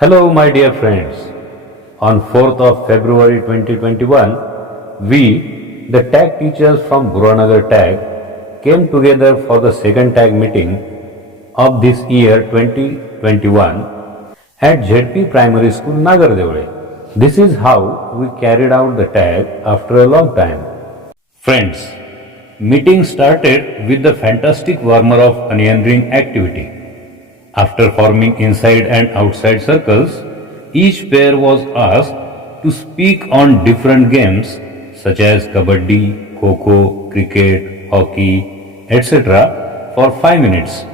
Hello, my dear friends. On 4th of February 2021, we, the tag teachers from Buranagar Tag, came together for the second tag meeting of this year 2021 at ZP Primary School, Nagardevle. This is how we carried out the tag after a long time. Friends, meeting started with the fantastic warmer of onion ring activity. After forming inside and outside circles, each pair was asked to speak on different games such as kabaddi, kho-kho, cricket, hockey, etc. for 5 minutes.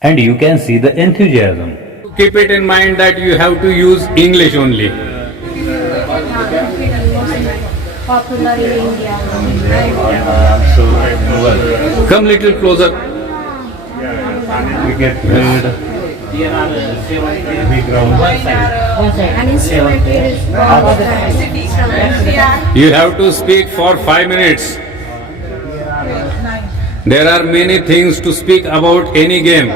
And you can see the enthusiasm. Keep it in mind that you have to use English only. Popular in India. Come little closer. We get played. An instrument is You have to speak for 5 minutes. There are many things to speak about any game.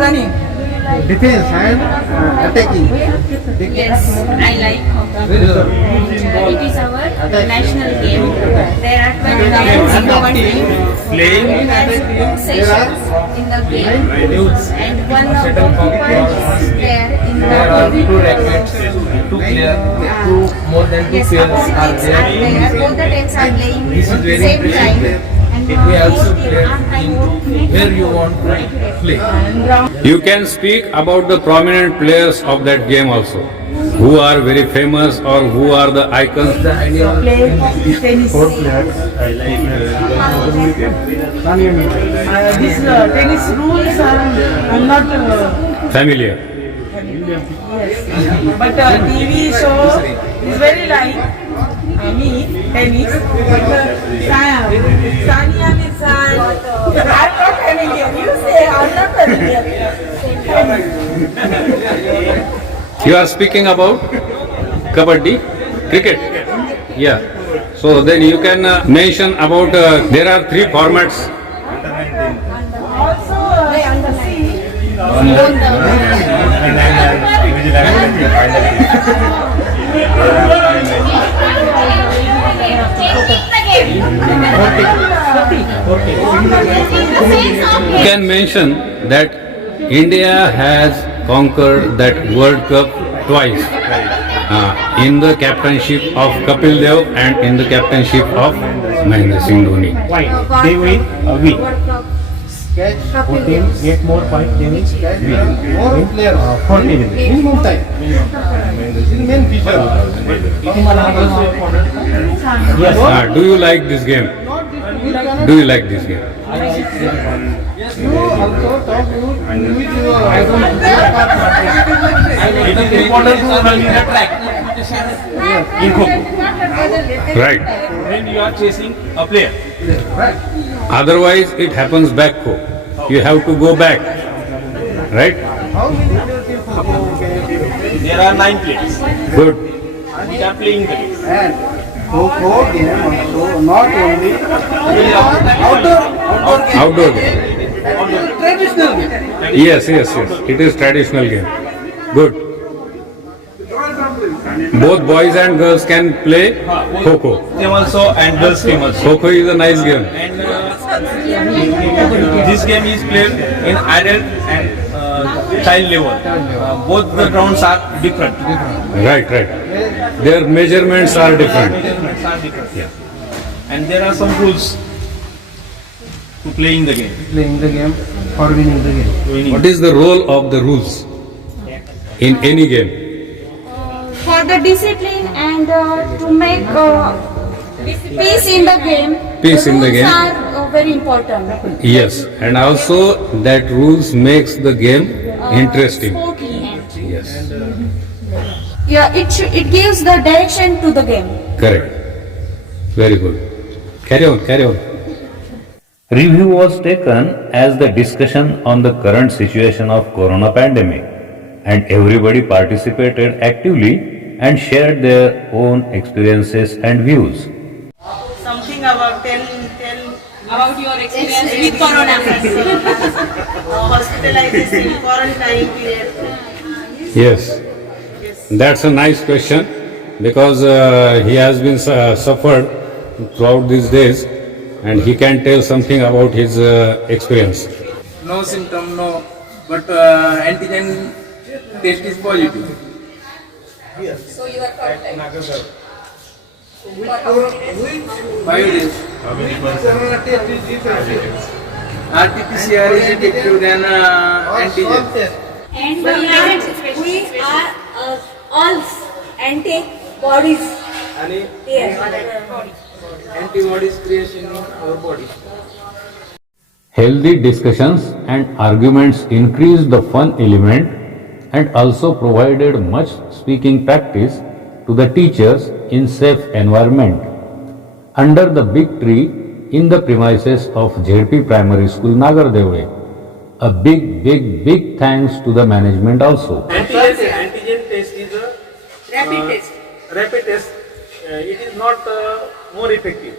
Running. Defense and attacking. Yes, I like hockey. It is our national game. There are 12 lines in our team. Playing. We have sessions in the game. And one of the keepers is there in the Two rackets, two players, more than two Yes, players opposite are teams are there. there. Both the teams are playing This is very same time. interesting. And We also play time where you want to play. You can speak about the prominent players of that game also. Who are very famous or who are the icons. The idea of Tennis. four players. These tennis rules are not Familiar. but TV show is very like me tennis. But Sania Mirzan, I'm not familiar. You say I'm not familiar. You are speaking about kabaddi, cricket. Yeah. So then you can mention about there are 3 formats. Also, see. You can mention that India has conquered that World Cup twice in the captainship of Kapil Dev and in the captainship of Mahendra Singh Dhoni. Why? They win, we. Catch Who team get more points, they will win. more players. 40 minutes. Minimum time. This is main feature. Yes. Do you like this game? Do you like this game? You also talk with your It is important to run in the track. In Kho-Kho. Right. When you are chasing a player. Otherwise, it happens back home. You have to go back. Right? how many players in football game? There are 9 players Good. which are playing the game. And Kho-Kho game also not only outdoor game. Outdoor game. Traditional game. Yes. It is traditional game. Good. Both boys and girls can play Kho-Kho. Team also and girls team also. Kho-Kho is a nice game. And this game is played in adult and child level. Both the grounds are different. Right. Their measurements are different. Measurements are different. Yeah. And there are some rules to playing the game. Playing the game or winning the game. Winning. What is the role of the rules in any game? for the discipline and to make peace in the game. Peace in the rules game. are very important. Yes, and also that rules makes the game interesting. Sportly and Yes, yeah, it gives the direction to the game. correct. Very good. Carry on. Review was taken as the discussion on the current situation of corona pandemic, and everybody participated actively and shared their own experiences and views. Something about tell About your experience with corona. hospitalization, quarantine period. Yes, that's a nice question because he has been suffered throughout these days and he can tell something about his experience. No symptom, no, but antigen test is positive. So you are contact. 5 days. RT-PCR is effective than antigen. And we are all antibodies there. Antibodies creation in our body. Healthy discussions and arguments increased the fun element and also provided much speaking practice to the teachers in safe environment. Under the big tree in the premises of JP Primary School Nagardevle. A big thanks to the management also. Antigen test is a Rapid test. rapid test. It is not more effective.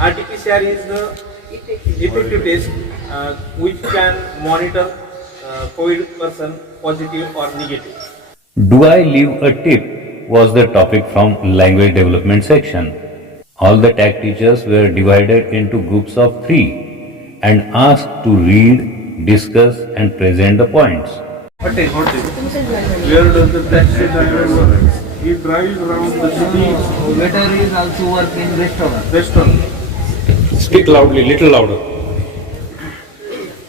RT-PCR is the effective test which can monitor COVID person positive or negative. Do I leave a tip? Was the topic from language development section. All the tag teachers were divided into groups of 3 and asked to read, discuss and present the points. Hotel. Where does the taxi driver work? He drives around the city. Waiter is also work in restaurant. Speak loudly, little louder.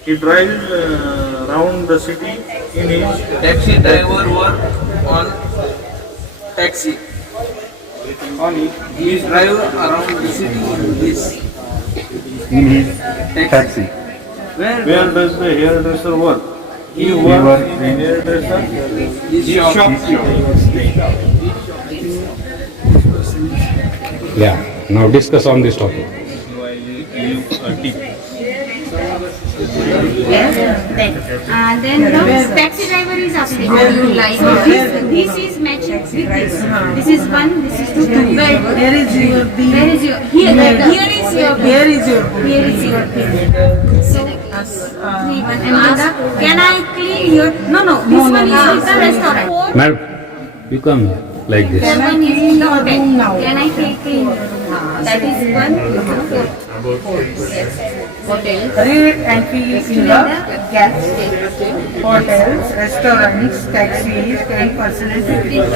He drives around the city in his taxi driver work on taxi. He drives around the city in his taxi. Where does the hairdresser work? He works in hairdresser. His shop. Yeah, now discuss on this topic. Then the taxi driver is asking how you like. So this is matching with this. This is 1, this is 2. Where is your bill? Where is your here is your bill. Where is your bill? Here is your bill. So 3, 1 and the can I clean your no this one is the restaurant. Madam, you come here like this. 1 is in the hotel. room now? Can I clean your room? That is 1, 4. Read and fill in the gaps. Hotels, restaurants, taxis, 10% and 50%.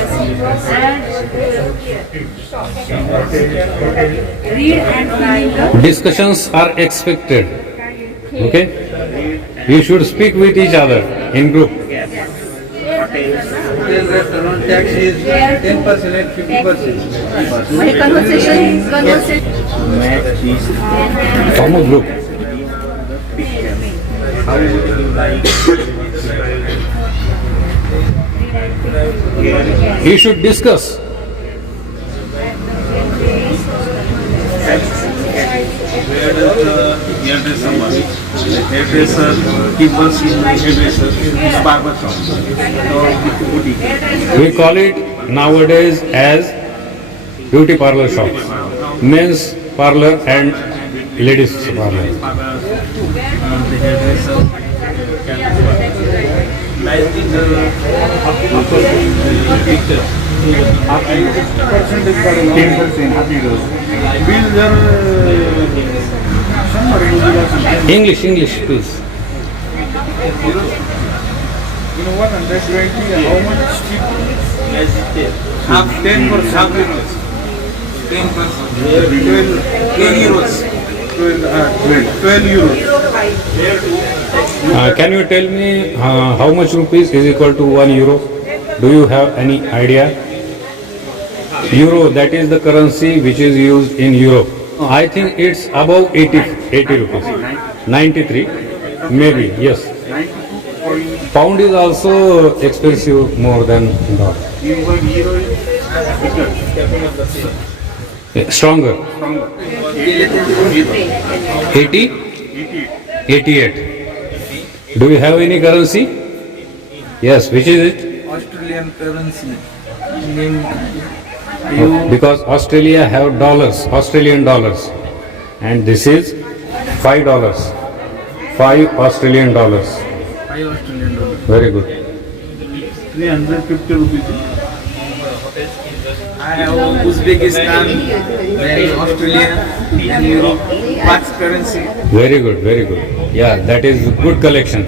Read and fill in the Discussions are expected. Okay? You should speak with each other in group. Restaurant tax is 10% and 50%. conversation. Form a group. How would you like? You should discuss. Where does the hairdresser work? The hairdresser, he works in hairdresser, barber shop or boutique. We call it nowadays as beauty parlor shops. Men's parlor and ladies parlor. The hairdresser can work. Like in the picture. 10%. Bills are English please. You know what? 120. How much cheap? Half 10%. Half euros. 10%. 10 euros. 12 euros. Can you tell me how much rupees is equal to 1 euro? Do you have any idea? Euro, that is the currency which is used in Europe. I think it's above 80 rupees. 93, maybe, yes. Pound is also expensive more than dollar. Stronger. 80? 88. Do you have any currency? Yes, which is it? Australian currency. Because Australia have dollars, Australian dollars, and this is $5. 5 Australian dollars. $5 Australian. Very good. 350 rupees. I have Uzbekistan, there is Australia, and Europe, Pax currency. Very good, very good. Yeah, that is good collection.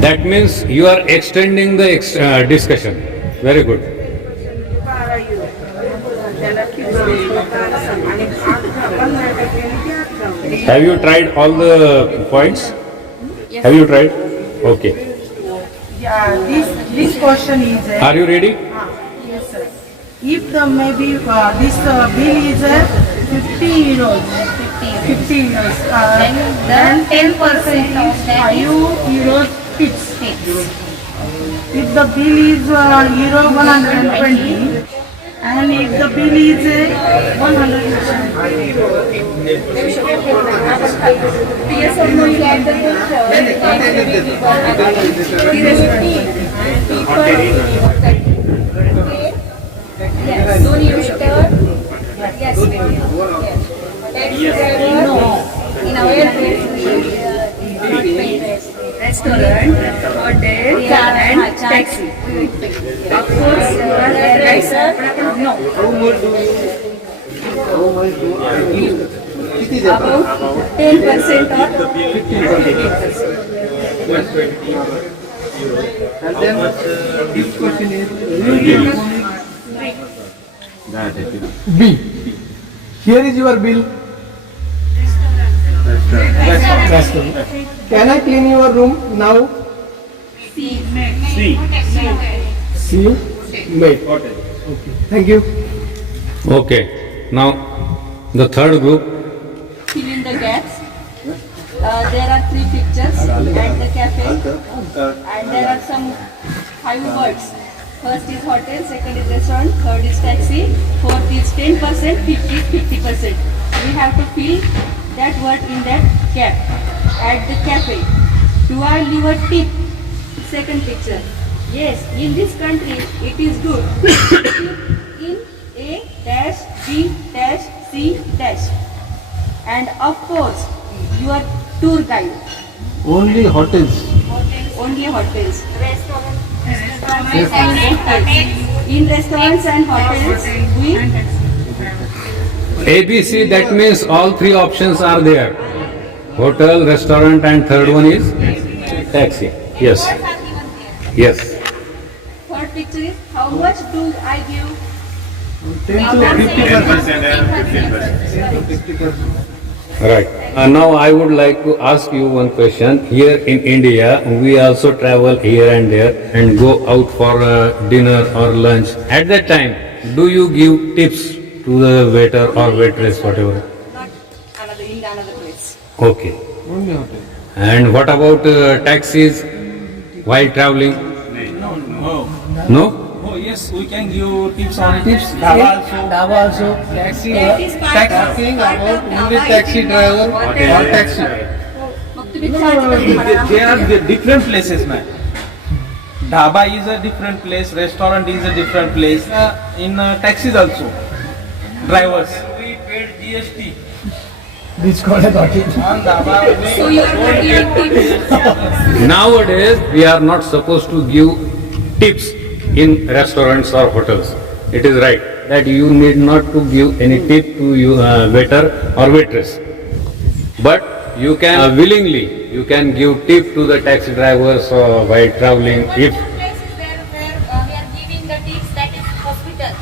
That means you are extending the discussion. Very good. Have you tried all the points? Yes. Have you tried? Okay. Yeah, this question is. Are you ready? Yes, sir. If the maybe this bill is 50 euros, 50 euros, then 10% is 5 euros tips. If the bill is euro 120, and if the bill is 170. Yes or no, you add the yes, no newsletter. Yes, no. In our place, we pay restaurant, hotel, and taxi. Of course, rider, no. About 10% or 15%. And then this question is B. Here is your bill. Restaurant. Can I clean your room now? C. C. Made. Okay. Thank you. Okay. Now, the third group. Fill in the gaps. There are 3 pictures at the cafe, and there are some 5 words. First is hotel, second is restaurant, third is taxi, fourth is 10%, 50%. We have to fill that word in that gap at the cafe. Do I leave a tip? Second picture. Yes, in this country it is good. In A dash B dash C dash. And of course, your tour guide. Only hotels. Only hotels. In restaurants and hotels, we ABC, that means all 3 options are there. Hotel, restaurant, and third one is taxi. Yes. Yes. third picture is how much do I give? 10 to 50%. Right. Now I would like to ask you one question. Here in India, we also travel here and there and go out for dinner or lunch. At that time, do you give tips to the waiter or waitress, whatever? Not in another place. Okay. Only hotel. And what about taxis while traveling? No. No? Oh yes, we can give tips on Tips. Dhaba also. Taxi. That is part of- Talking part of about Dhaba. only taxi driver or taxi. मग तुम्ही विचारायचं They are the different places, man. Dhaba is a different place, restaurant is a different place. In taxis also, drivers. We paid GST. This called a hotel. On Dhaba, So you are not giving tips. Nowadays, we are not supposed to give tips in restaurants or hotels. It is right that you need not to give any tip to waiter or waitress. But you can willingly, you can give tip to the taxi drivers while traveling. If One place is there where we are giving the tips, that is hospital.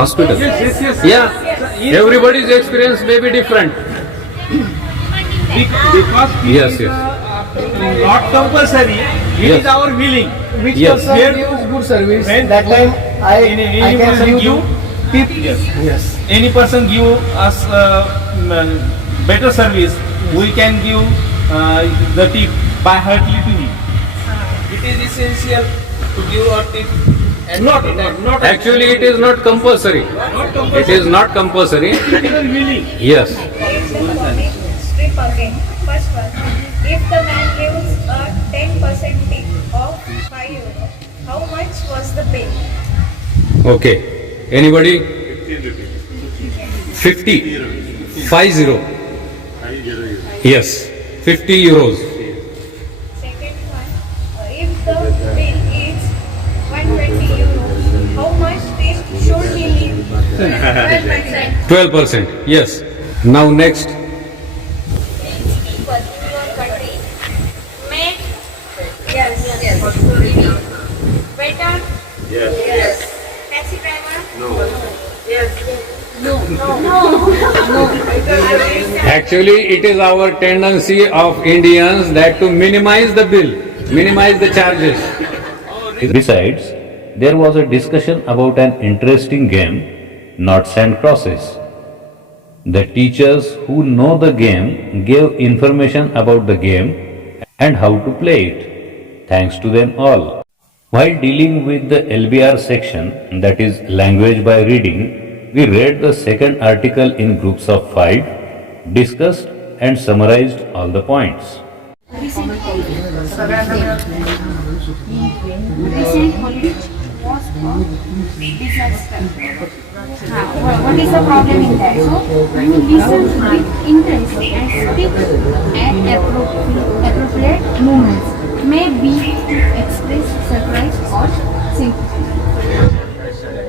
hospital, yeah, everybody's experience may be different. because Yes, it is yes. not compulsory. It Yes. is our willing. Which Yes. person Here- gives good service? When- That time Any I can person give give tip. Yes. Yes. Any person give us better service, we can give the tip by heartily to him. It is essential to give a tip. Not Actually, it is not compulsory. It is not compulsory. It is willing. Yes. Strip again. First one. If the man gives a 10% tip of 5 euro, how much was the bill? Okay. Anybody? 50. 50. Yes. 50 euros. Second one. If the bill 12%. Yes. Now next. People in your country make waiter, taxi driver. Actually, it is our tendency of Indians that to minimize the bill, minimize the charges. Besides, there was a discussion about an interesting game, knots and crosses. The teachers who know the game gave information about the game and how to play it. Thanks to them all. While dealing with the LBR section, that is language by reading, we read the second article in groups of 5, discussed and summarized all the points. Recent holiday was a disaster. What is the problem in that? So you listen with interest and speak at appropriate moments. May be to express surprise or sympathy.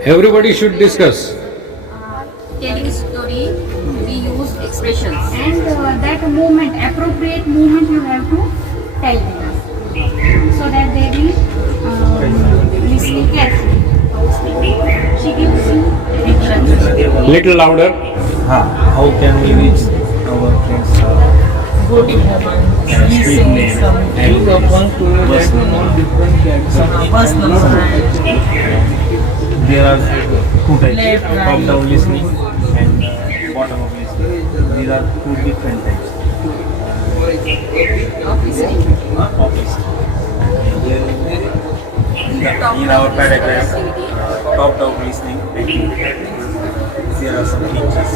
Everybody should discuss. Telling story, we use expressions. And that moment, appropriate moment you have to tell them. So that they will listen carefully. She gives you directions. Little louder. How can we reach our friends? Go to heaven, listen some few of one to let you know different characters, personal side. There are two types, Left, right. top-down listening and bottom-up listening. These are two different types. Of listening. In our paragraph, top-down listening, there are some pictures.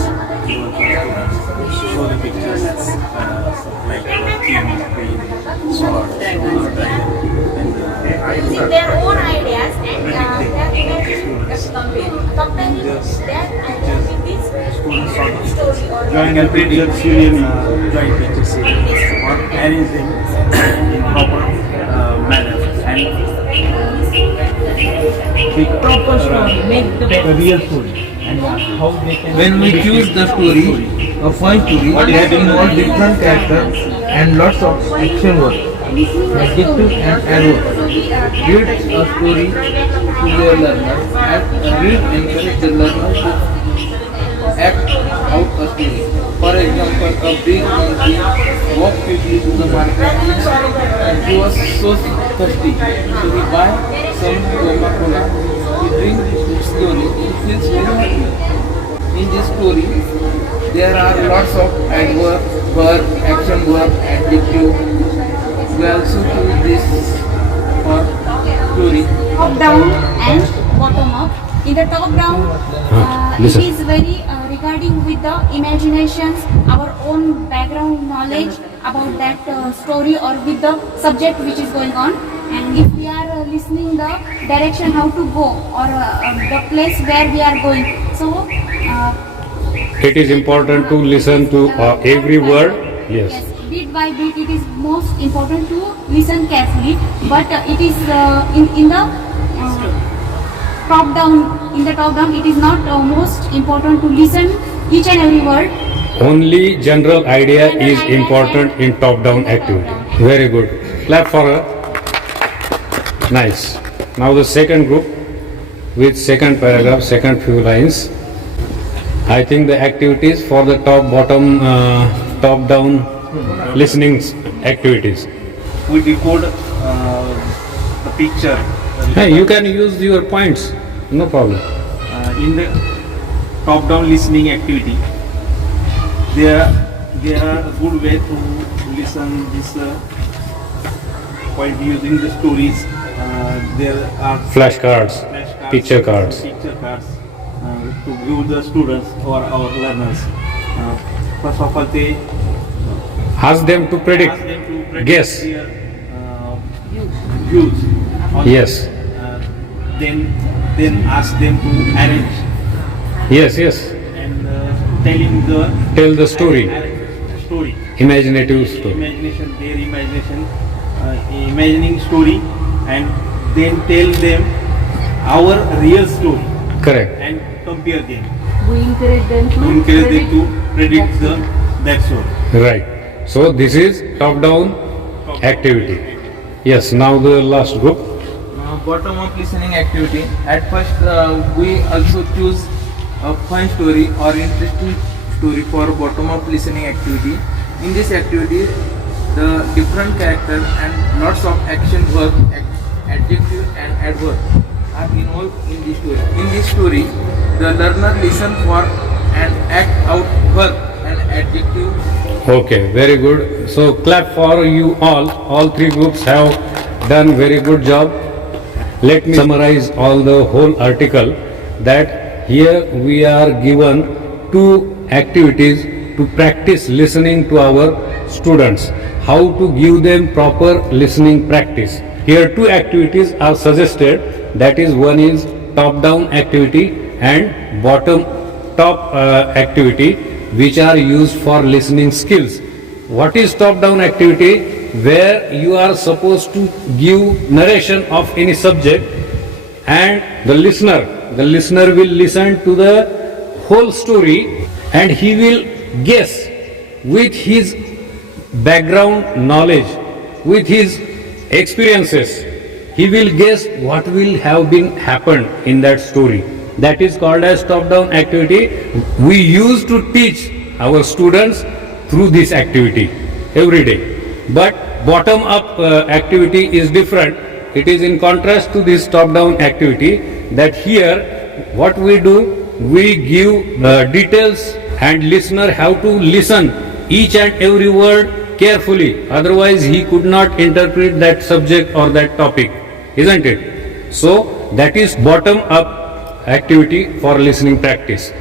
Show the pictures like king, queen, sword, dragon, and Using their own ideas and comparing that idea with this story or drawing a picture series, drawing picture series, or arrange them in proper manner and Proper story, make the real story. And how they can. When we choose the story, a fun story, that involves different characters and lots of action work, adjective and arrow. Read a story to your learner and read encourage the learner to act out a story. For example, a big monkey walked quickly to the market and he was so thirsty. So he buy some Coca-Cola. He drinks it slowly. He feels very happy. In this story, there are lots of adverb, verb, action verb, adjective. We also choose this for story. top down and bottom up. In the top down, it listen. is very regarding with the imaginations, our own background knowledge about that story or with the subject which is going on. And if we are listening the direction how to go or the place where we are going, so It is important to listen to every word. Yes. bit by bit it is most important to listen carefully, but it is in the top down. In the top down, it is not most important to listen each and every word. Only general idea is important in top-down activity. Very good. Clap for her. Nice. Now the second group with second paragraph, second few lines. I think the activities for the top-down listening activities. We decode the picture. Hey, you can use your points. No problem. In the top-down listening activity, there are a good way to listen this while using the stories. There are Flashcards, picture cards. picture cards to give the students or our learners. First of all, they Ask them to predict. ask them to predict Guess. their views. on Yes. Then ask them to arrange Yes, yes. and telling the Tell the story. story. Imaginative story. Imagination, their imagination, imagining story, and then tell them our real story Correct. and compare them. we encourage them to predict that soul. Right. So this is top-down activity. Yes, now the last group. Bottom-up listening activity. At first, we also choose a fun story or interesting story for bottom-up listening activity. In this activity, the different characters and lots of action verb, adjective and adverb are involved in this story. In this story, the learner listen for and act out verb and adjective. Okay, very good. So clap for you all. All three groups have done very good job. Let me summarize all the whole article, that here we are given two activities to practice listening to our students. How to give them proper listening practice. Here two activities are suggested, that is, one is top-down activity and bottom-top activity, which are used for listening skills. What is top-down activity? Where you are supposed to give narration of any subject, and the listener will listen to the whole story and he will guess with his background knowledge, with his experiences, he will guess what will have been happened in that story. That is called as top-down activity. We used to teach our students through this activity every day. But bottom-up activity is different. It is in contrast to this top-down activity, that here what we do, we give details and listener have to listen each and every word carefully. Otherwise he could not interpret that subject or that topic, isn't it? So that is bottom-up activity for listening practice.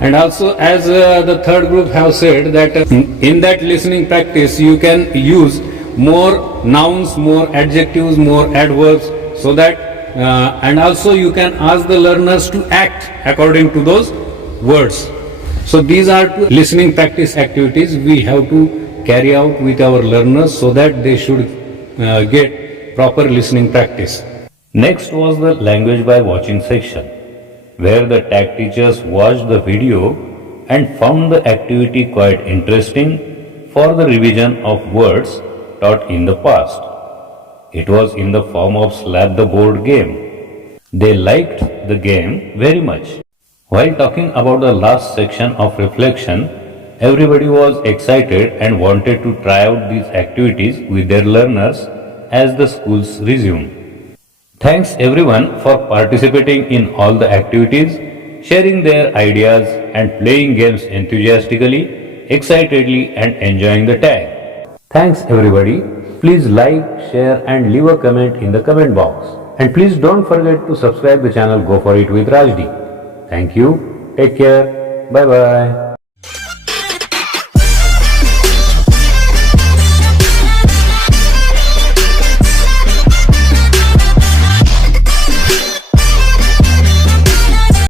And also, as the third group have said, that in that listening practice you can use more nouns, more adjectives, more adverbs, so that and also you can ask the learners to act according to those words. So these are two listening practice activities we have to carry out with our learners, so that they should get proper listening practice. Next was the language by watching section, where the tag teachers watched the video and found the activity quite interesting for the revision of words taught in the past. It was in the form of Slap the Board game. They liked the game very much. While talking about the last section of reflection, everybody was excited and wanted to try out these activities with their learners as the schools resumed. Thanks everyone for participating in all the activities, sharing their ideas and playing games enthusiastically, excitedly and enjoying the tag. Thanks everybody. Please like, share and leave a comment in the comment box. And please don't forget to subscribe the channel Go For It with Rajdi. Thank you. Take care. Bye bye.